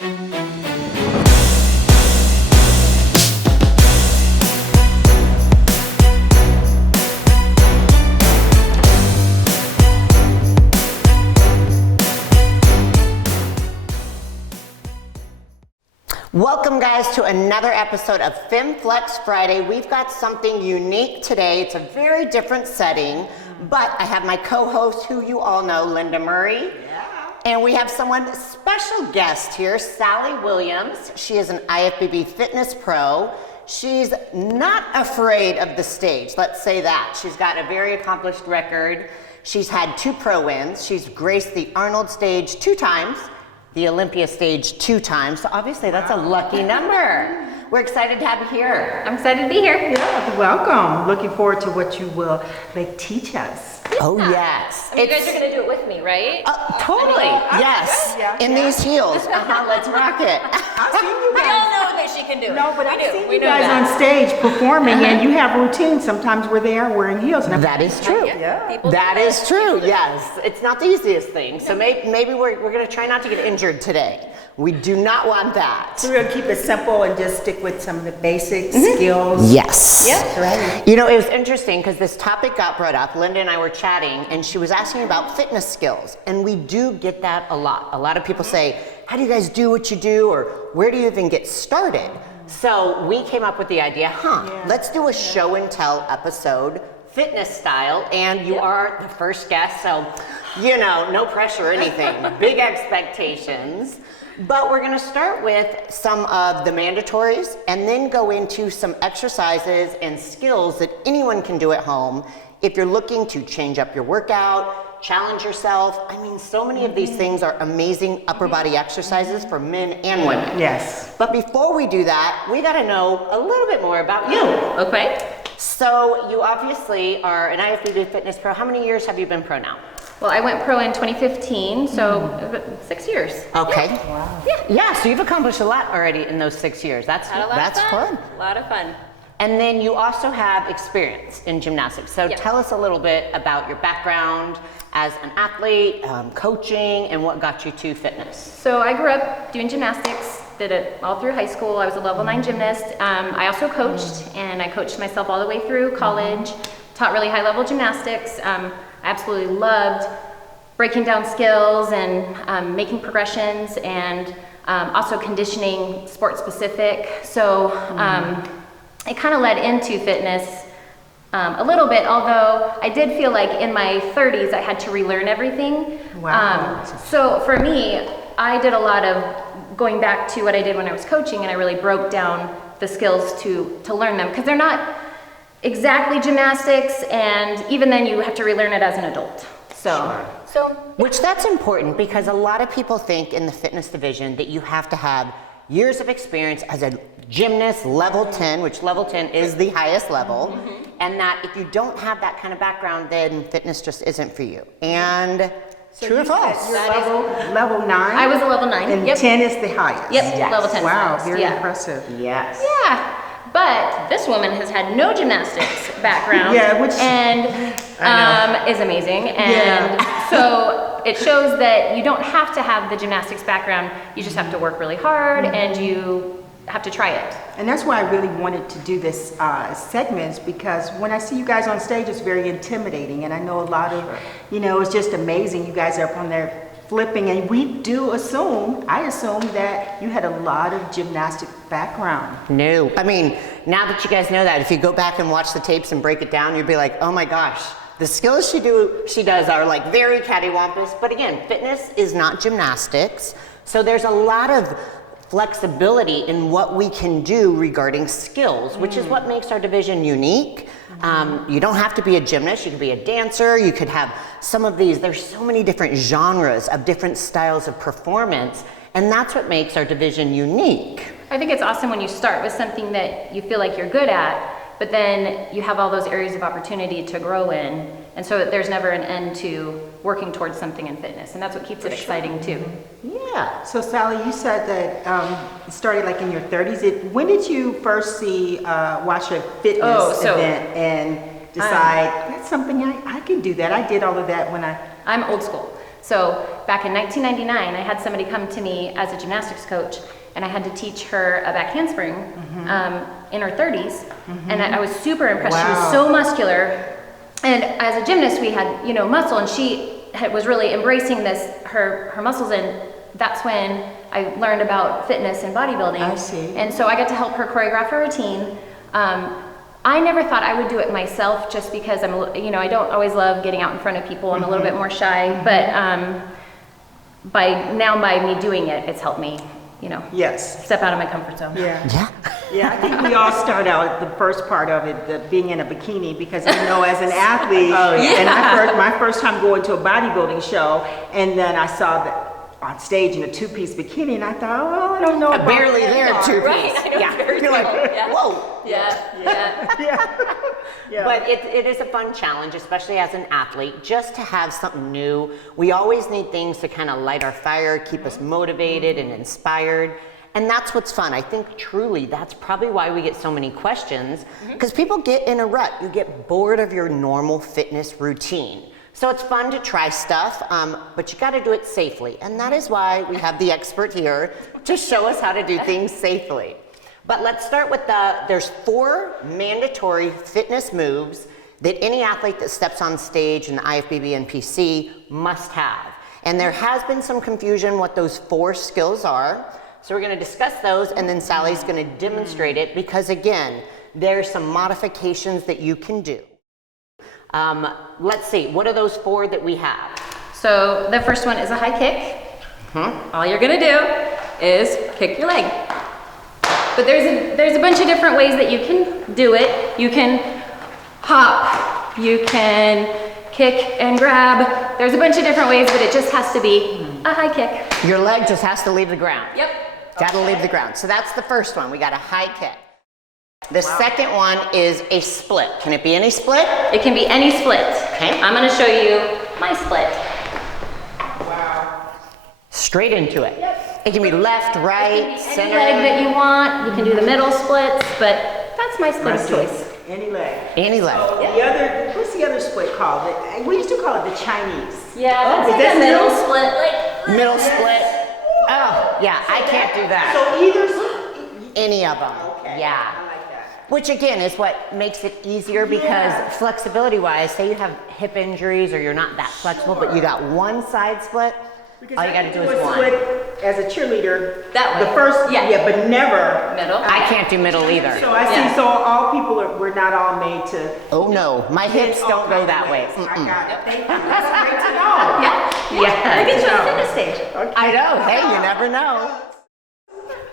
Welcome guys to another episode of FemFlex Friday. We've got something unique today. It's a very different setting, but I have my co-host who you all know, Lenda Murray. Yeah. And we have someone special guest here, Sally Williams. She is an IFBB fitness pro. She's not afraid of the stage, let's say that. She's got a very accomplished record. She's had 2 pro wins. She's graced the Arnold stage 2 times. The Olympia stage 2 times, so obviously that's a lucky number. We're excited to have you here. I'm excited to be here. Yeah, welcome. Looking forward to what you will teach us. Oh yes. You guys are gonna do it with me, right? Totally, yes. In these heels, let's rock it. I've seen you We guys. all know that she can do it. No, but I've seen We you know guys that. on stage performing, and you have routines sometimes where they are wearing heels. And That is true. Yeah. People That do it. is true, yes. It's not the easiest thing, so maybe we're gonna try not to get injured today. We do not want that. So we're going to keep it simple and just stick with some of the basic skills. Yes. Yes, right. You know, it was interesting because this topic got brought up. Linda and I were chatting, and she was asking about fitness skills, and we do get that a lot. A lot of people say, how do you guys do what you do, or where do you even get started? So we came up with the idea, let's do a show and tell episode, fitness style, and you are the first guest, so you know, no pressure or anything, big expectations. But we're gonna start with some of the mandatories and then go into some exercises and skills that anyone can do at home if you're looking to change up your workout, challenge yourself. I mean, so many of these things are amazing upper body exercises for men and women. Yes. But before we do that, we gotta know a little bit more about you. Okay. So you obviously are an IFBB fitness pro. How many years have you been pro now? Well, I went pro in 2015, so 6 years. Okay. Wow. Yeah, so you've accomplished a lot already in those 6 years. That's fun. A lot of fun. And then you also have experience in gymnastics. So tell us a little bit about your background as an athlete, coaching, and what got you to fitness. So I grew up doing gymnastics, did it all through high school. I was a level 9 gymnast. I also coached, and I coached myself all the way through college, taught really high level gymnastics. I absolutely loved breaking down skills and making progressions, and also conditioning sport specific. So it kind of led into fitness a little bit, although I did feel like in my 30s I had to relearn everything. Wow. So for me, I did a lot of going back to what I did when I was coaching, and I really broke down the skills to learn them, because they're not exactly gymnastics, and even then you have to relearn it as an adult. Which that's important, because a lot of people think in the fitness division that you have to have years of experience as a gymnast, level 10, which level 10 is the highest level, and that if you don't have that kind of background, then fitness just isn't for you. And So true or you said false? you're level 9? I was a level 9. And Yep. 10 is the highest? Yep, level 10 is Wow, highest, very yeah. impressive. Yes. Yeah, but this woman has had no gymnastics background, Yeah, which- and is amazing. And so it shows that you don't have to have the gymnastics background. You just have to work really hard, and you have to try it. And that's why I really wanted to do this segments, because when I see you guys on stage, it's very intimidating. And I know a lot of, it's just amazing. You guys are up on there flipping, and I assume that you had a lot of gymnastic background. No. I mean, now that you guys know that, if you go back and watch the tapes and break it down, you'd be like, oh my gosh, the skills she does are like very cattywampus. But again, fitness is not gymnastics. So there's a lot of flexibility in what we can do regarding skills, which is what makes our division unique. You don't have to be a gymnast, you could be a dancer, you could have some of these, there's so many different genres of different styles of performance, and that's what makes our division unique. I think it's awesome when you start with something that you feel like you're good at, but then you have all those areas of opportunity to grow in, and so there's never an end to working towards something in fitness, and that's what keeps it exciting too. Yeah. So Sally, you said that it started like in your 30s. When did you first watch a fitness event and decide, that's something I can do that? I did all of that when I'm old school. So back in 1999, I had somebody come to me as a gymnastics coach, and I had to teach her a back handspring in her 30s, and I was super impressed. She was so muscular, and as a gymnast, we had, you know, muscle, and she was really embracing her muscles, and that's when I learned about fitness and bodybuilding. I see. And so I got to help her choreograph her routine. I never thought I would do it myself, just because you know, I don't always love getting out in front of people. I'm a little bit more shy, but by me doing it, it's helped me, you know, Yes. step out of my comfort zone. Yeah. Yeah, I think we all start out the first part of it, being in a bikini, because I know as an athlete, and my first time going to a bodybuilding show, and then I saw that on stage in a two-piece bikini, and I thought, oh, I don't know about Barely that. there, two-piece. Right, Yeah, you're like, whoa. Yeah. But it is a fun challenge, especially as an athlete, just to have something new. We always need things to kind of light our fire, keep us motivated and inspired. And that's what's fun. I think truly that's probably why we get so many questions, because people get in a rut. You get bored of your normal fitness routine. So it's fun to try stuff, but you gotta do it safely. And that is why we have the expert here to show us how to do things safely. But let's start with there's 4 mandatory fitness moves that any athlete that steps on stage in the IFBB and PC must have. And there has been some confusion what those 4 skills are. So we're gonna discuss those, and then Sally's gonna demonstrate it, because again, there's some modifications that you can do. Let's see, what are those 4 that we have? So the first one is a high kick. All you're gonna do is kick your leg. But there's a bunch of different ways that you can do it. You can hop, you can kick and grab. There's a bunch of different ways, but it just has to be a high kick. Your leg just has to leave the ground. Yep. Gotta leave the ground. So that's the first one. We got a high kick. The second one is a split. Can it be any split? It can be any split. Okay. I'm gonna show you my split. Straight into it. Yep. It can be left, right, Any center. leg that you want. You can do the middle splits, but that's my split of choice. Any leg. Any leg. So what's the other split called? We used to call it the Chinese. Yeah, that's is like that a middle still- split. Like Middle split. Oh, yeah, I can't do that. So either. Any of them. Okay. Yeah. I like that. Which again is what makes it easier, because flexibility wise, say you have hip injuries or you're not that flexible, but you got one side split, Because all you I gotta can do is one. split as a cheerleader. That way. The first, Yeah. but never. middle. I can't do middle either. So I see, Yeah. so all people we're not all made to. Oh no, my hips all don't go kinds that of way. ways. I Mm-mm. got it. Thank you. That's great to know. Yeah. Yeah. Look at you on the fitness stage. I know, hey, you never know.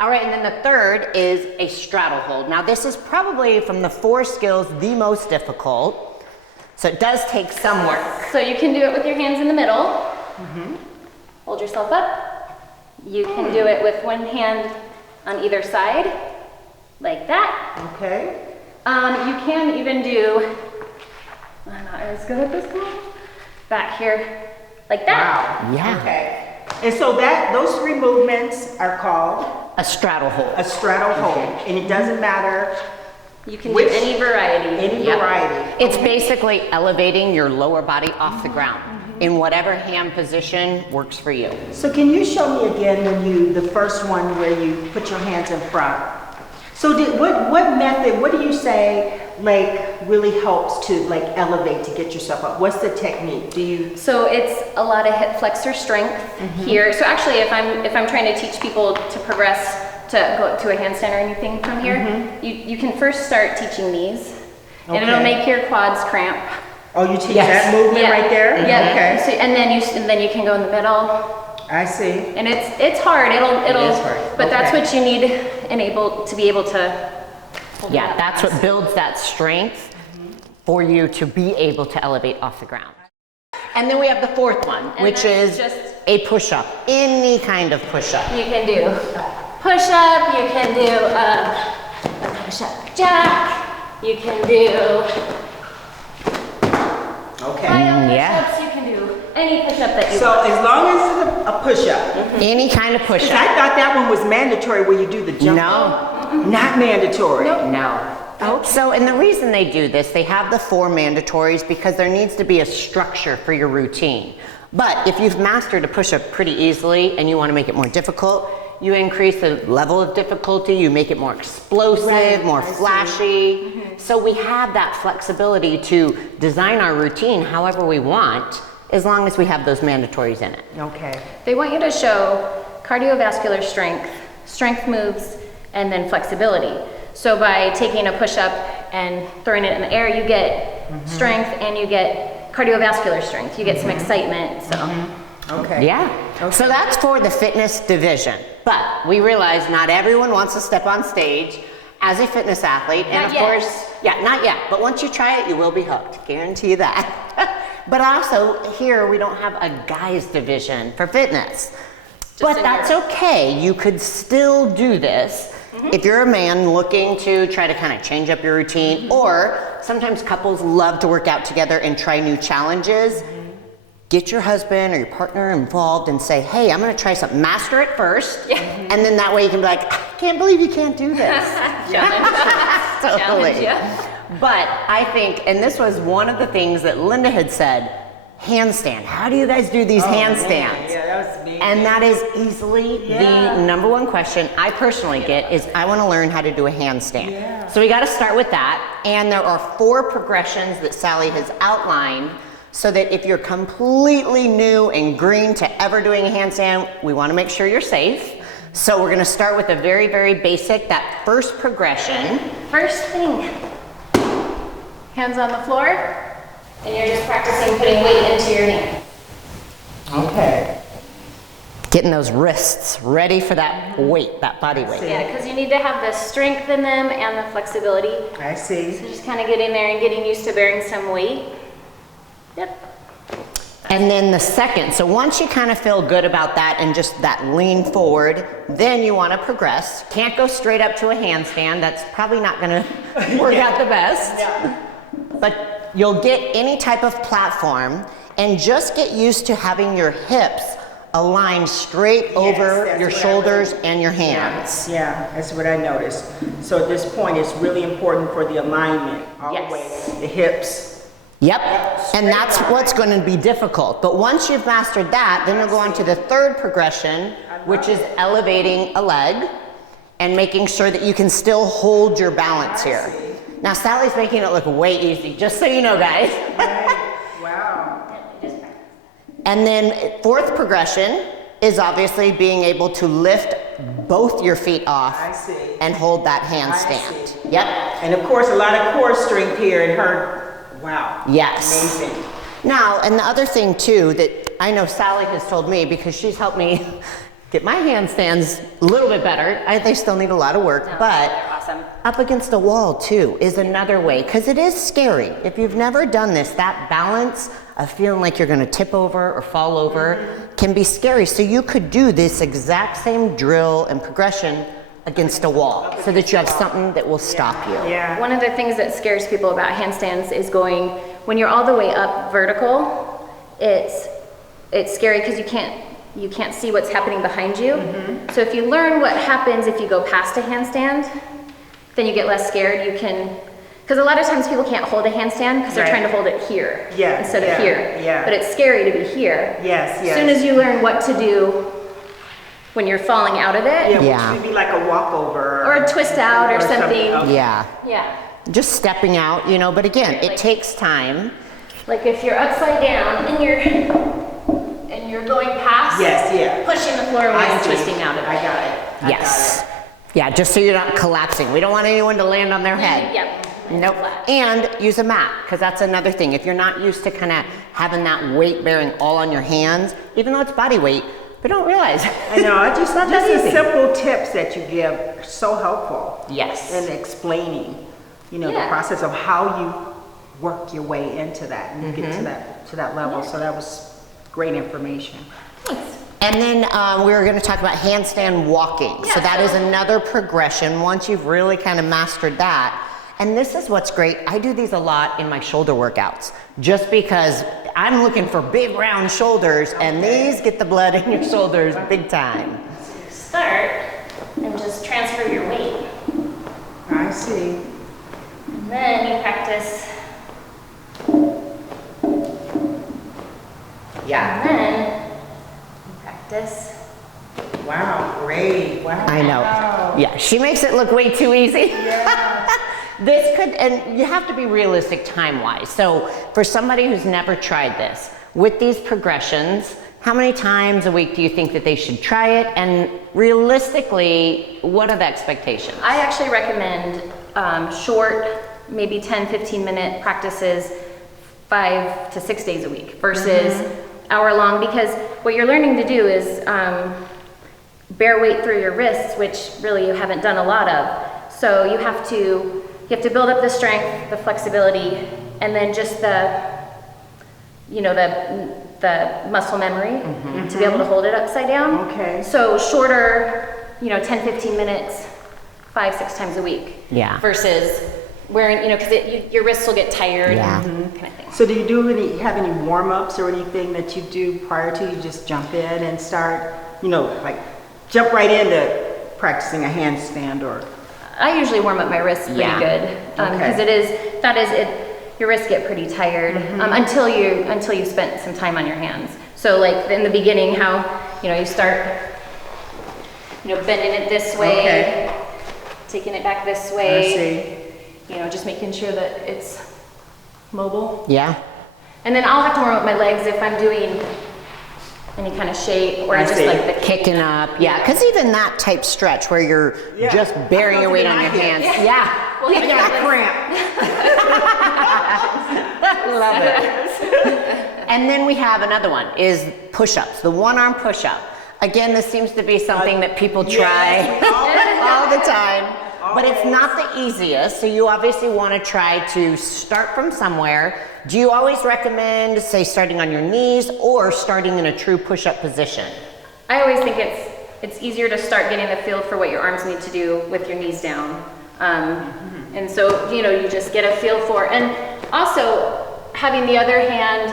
All right, and then the third is a straddle hold. Now this is probably from the 4 skills the most difficult, so it does take some work. So you can do it with your hands in the middle. Hold yourself up. You can do it with one hand on either side, like that. Okay. You can even do, I'm not as good at this one, back here, like that. Wow. Yeah. Okay. And so those 3 movements are called A straddle hold. a straddle hold, and it doesn't matter You can Which- do any variety. any Yep. variety. It's basically elevating your lower body off the ground in whatever hand position works for you. So can you show me again the first one where you put your hands in front? So what method, what do you say really helps to elevate to get yourself up? What's the technique? Do you? So it's a lot of hip flexor strength here. So actually, if I'm trying to teach people to progress to go to a handstand or anything from here, you can first start teaching these, and it'll Okay. make your quads cramp. Oh, you teach Yes. that movement right there? Yeah. Okay. So, and then you can go in the middle, I see. and it's hard. It'll. is hard. But that's Okay. what you need to be able to. hold Yeah, it up. that's what builds that strength for you to be able to elevate off the ground. And then we have the 4th one, And which that's is just- a push-up, any kind of push-up. You can do push up. You can do a push up jack. You can do Okay. yeah. push-ups. You can do any push up that you So want. as long as it's a push-up, Any kind of 'cause push-up. I thought that one was mandatory where you do the jump. No, Not mandatory. no. So, and the reason they do this, they have the 4 mandatories because there needs to be a structure for your routine. But if you've mastered a push-up pretty easily and you want to make it more difficult, you increase the level of difficulty, you make it more explosive, more flashy. So we have that flexibility to design our routine however we want, as long as we have those mandatories in it. Okay. They want you to show cardiovascular strength, strength moves, and then flexibility. So by taking a push-up and throwing it in the air, you get strength and you get cardiovascular strength. You get some excitement, so. Okay. Yeah. Okay. So that's for the fitness division. But we realize not everyone wants to step on stage as a fitness athlete. And Not of yet. course, yeah, not yet. But once you try it, you will be hooked. Guarantee you that. But also here, we don't have a guys division for fitness. But in that's okay. You could still do this if you're a man looking to try to kind of change up your routine, or sometimes couples love to work out together and try new challenges. Get your husband or your partner involved and say, hey, I'm gonna try something. Master it first, and then that way you can be like, I can't believe you can't do this. Totally. Challenge, yeah. But I think, and this was one of the things that Lenda had said, handstand. How do you guys do these handstands? Yeah, that was me. And that is easily the number one question I personally get is I want to learn how to do a handstand. Yeah. So we got to start with that. And there are 4 progressions that Sally has outlined so that if you're completely new and green to ever doing a handstand, we want to make sure you're safe. So we're going to start with a very, very basic, that first progression. First thing, hands on the floor, and you're just practicing putting weight into your knee. Okay. Getting those wrists ready for that weight, that body weight. Yeah, because you need to have the strength in them and the flexibility. I see. So just kind of getting there and getting used to bearing some weight. Yep. And then the second, so once you kind of feel good about that and just that lean forward, then you want to progress. Can't go straight up to a handstand. That's probably not going to work out the best. But you'll get any type of platform and just get used to having your hips aligned straight over that's your what I shoulders would- and your hands. Yeah, that's what I noticed. So at this point, it's really important for the alignment all Yes. the way, the hips. Yep, straight and that's line. what's going to be difficult. But once you've mastered that, then you'll go on to the third progression, which is elevating a leg and making sure that you can still hold your balance here. Now, Sally's making it look way easy, just so you know, guys. Right. Wow. And then fourth progression is obviously being able to lift both your feet off I see. and hold that I handstand. see. Yep. And of course, a lot of core strength here in her. Wow. Yes. Amazing. Now, and the other thing too that I know Sally has told me, because she's helped me get my handstands a little bit better. They still need a lot of work, but They're awesome. up against a wall too is another way, because it is scary. If you've never done this, that balance of feeling like you're going to tip over or fall over can be scary. So you could do this exact same drill and progression against a wall so that you have something that will stop you. Yeah. One of the things that scares people about handstands is going, when you're all the way up vertical, it's scary because you can't see what's happening behind you. So if you learn what happens if you go past a handstand, then you get less scared. You can, because a lot of times people can't hold a handstand because they're Right. trying to hold it here instead of yeah, here. yeah. But it's scary to be here. Yes, yes. As soon as you learn what to do when you're falling out of it, Yeah. Which would be like a walkover. or a twist out or something. Okay. Yeah, Yeah. just stepping out, but again, it takes time. Like if you're upside down and you're going past, Yes, yeah. pushing the floor away I and see. twisting out of it. I got it. I Yes. Yeah, just so you're not collapsing. We don't want anyone to land on their head. Yep. Nope. And use a mat, because that's another thing. If you're not used to kind of having that weight bearing all on your hands, even though it's body weight, but don't realize. I know. I just that the easy. simple tips that you give are so helpful. Yes. In explaining, the Yeah. process of how you work your way into that and get to that level. So that was great information. And then we were going to talk about handstand walking. So that is another progression once you've really kind of mastered that. And this is what's great. I do these a lot in my shoulder workouts, just because I'm looking for big round shoulders, and these get the blood in your shoulders big time. Start and just transfer your weight. I see. And then you practice. Yeah. And then Wow. I know. Yeah, she makes it look way too easy. Yeah. This could, and you have to be realistic time-wise. So for somebody who's never tried this, with these progressions, how many times a week do you think that they should try it? And realistically, what are the expectations? I actually recommend short, maybe 10, 15-minute practices 5 to 6 days a week versus hour-long, because what you're learning to do is bear weight through your wrists, which really you haven't done a lot of. So you have to build up the strength, the flexibility, and then just the muscle memory to be able to hold it upside down. Okay. So shorter, 10, 15 minutes, 5, 6 times a week. Yeah. Versus wearing, because your wrists will get tired. Yeah. Kind of thing. So do you have any warm-ups or anything that you do prior to? You just jump in and start, like jump right into practicing a handstand or? I usually warm up my wrists pretty good because your wrists get pretty tired until you spent some time on your hands. So like in the beginning, how you start bending it this way, taking it back this way. Just making sure that it's mobile. Yeah. And then I'll have to warm up my legs if I'm doing any kind of shape or just like the Kicking up, yeah, because even that type stretch where you're just bearing your weight on your hands, Well, I got a cramp. Love it. And then we have another one, is push-ups, the one-arm push-up. Again, this seems to be something that people try all the time, but it's not the easiest, so you obviously want to try to start from somewhere. Do you always recommend, say, starting on your knees or starting in a true push-up position? I always think it's easier to start getting the feel for what your arms need to do with your knees down. And so, you just get a feel for, and also having the other hand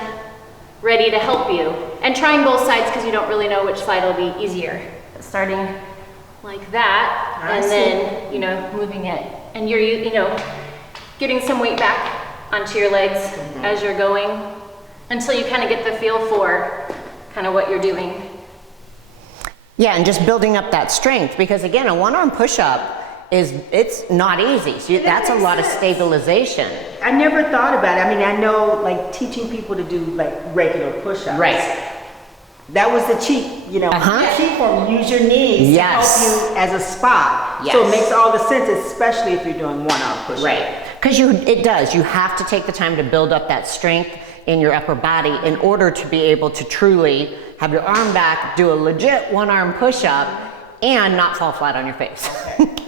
ready to help you and trying both sides because you don't really know which side will be easier. Starting like that then, moving it. And you're, getting some weight back onto your legs as you're going until you kind of get the feel for kind of what you're doing. Yeah, and just building up that strength, because again, a one-arm push-up it's not easy. So that's a lot of stabilization. I never thought about it. I mean, I know like teaching people to do like regular push-ups. Right. That was the cheat, cheat form. Use your knees to help you as a spot. So it makes all the sense, especially if you're doing one-arm push-ups. Right. Because it does. You have to take the time to build up that strength in your upper body in order to be able to truly have your arm back, do a legit one-arm push-up, and not fall flat on your face.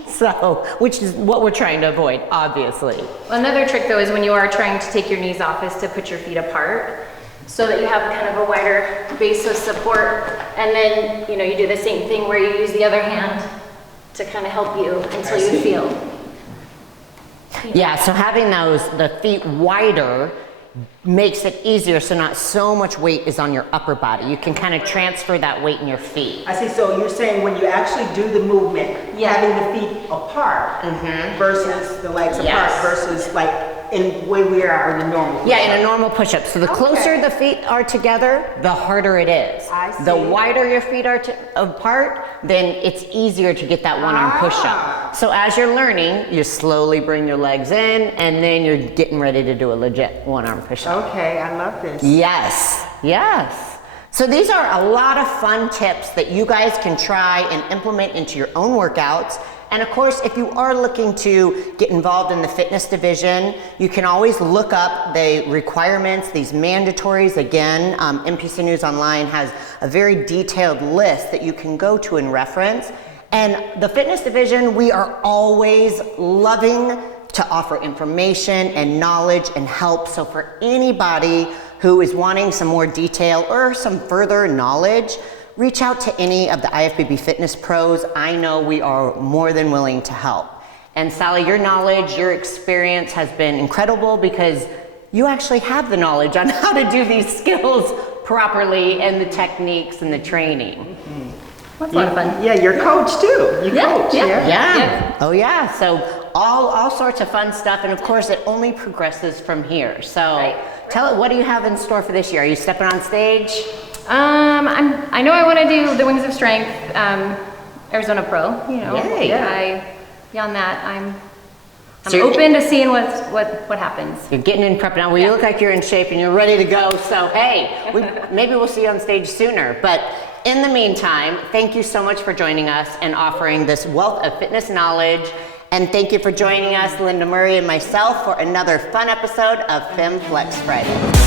So, which is what we're trying to avoid, obviously. Another trick though is when you are trying to take your knees off is to put your feet apart so that you have kind of a wider base of support. And then, you do the same thing where you use the other hand to kind of help you until you feel. Yeah, so having the feet wider makes it easier, so not so much weight is on your upper body. You can kind of transfer that weight in your feet. I see. So you're saying when you actually do the movement, having the feet apart versus the legs apart versus like in way we are in a normal push-up. Yeah, in a normal push-up. So the closer the feet are together, the harder it is. I see. The wider your feet are apart, then it's easier to get that one-arm push-up. So as you're learning, you slowly bring your legs in, and then you're getting ready to do a legit one-arm push-up. Okay, I love this. Yes, yes. So these are a lot of fun tips that you guys can try and implement into your own workouts. And of course, if you are looking to get involved in the fitness division, you can always look up the requirements, these mandatories. Again, NPC News Online has a very detailed list that you can go to and reference. And the fitness division, we are always loving to offer information and knowledge and help. So for anybody who is wanting some more detail or some further knowledge, reach out to any of the IFBB fitness pros. I know we are more than willing to help. And Sally, your knowledge, your experience has been incredible because you actually have the knowledge on how to do these skills properly and the techniques and the training. That's a lot of fun. Yeah, you're coach too. You coach. Yeah. Oh yeah. So all sorts of fun stuff, and of course it only progresses from here. So tell it, what do you have in store for this year? Are you stepping on stage? I know I want to do the Wings of Strength. Arizona Pro, you know. Yay. Beyond that, I'm So you're- open to seeing what happens. You're getting in prep now. Well, you look like you're in shape and you're ready to go. So hey, maybe we'll see you on stage sooner. But in the meantime, thank you so much for joining us and offering this wealth of fitness knowledge. And thank you for joining us, Linda Murray and myself, for another fun episode of Fem Flex Friday.